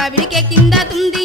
ముద్ద విడికే కింద తుందియలో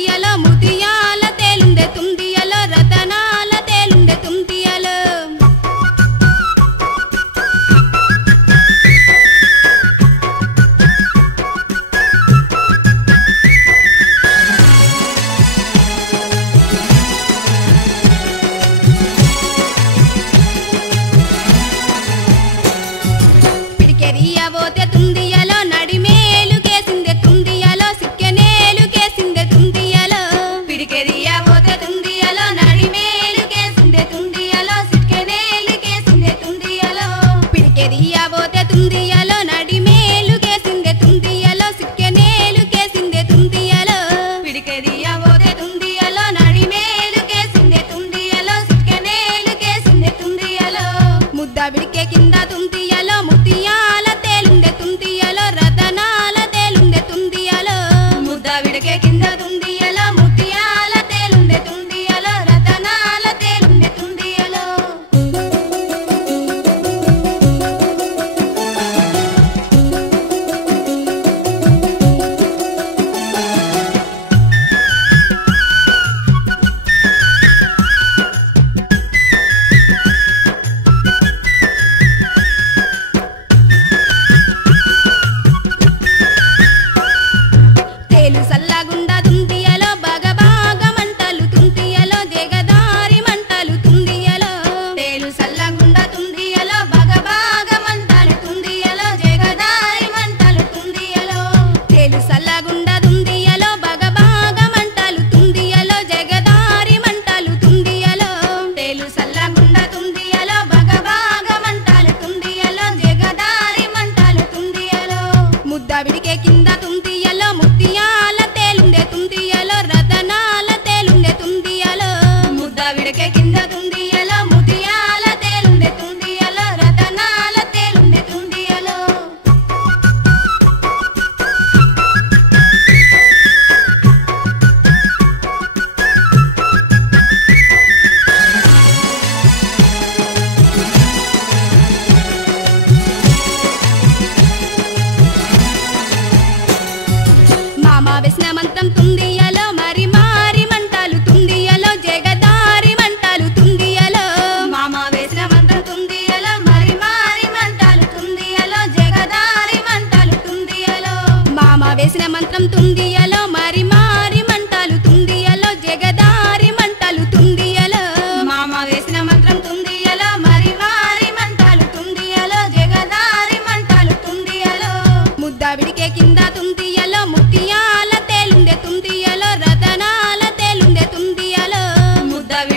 துந்தே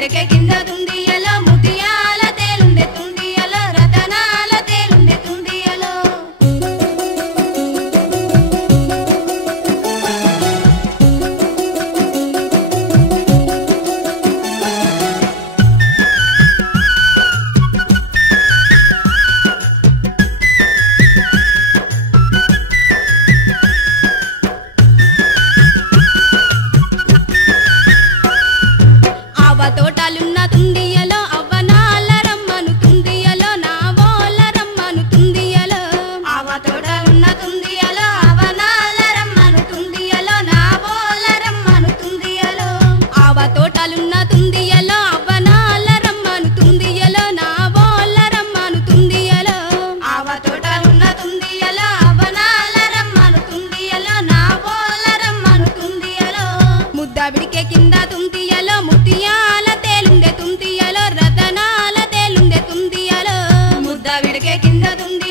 ಕಿಡಕಿಯಿಂದ തൊണ്ടയ്ക്ക് കിണ്ടതുണ്ട്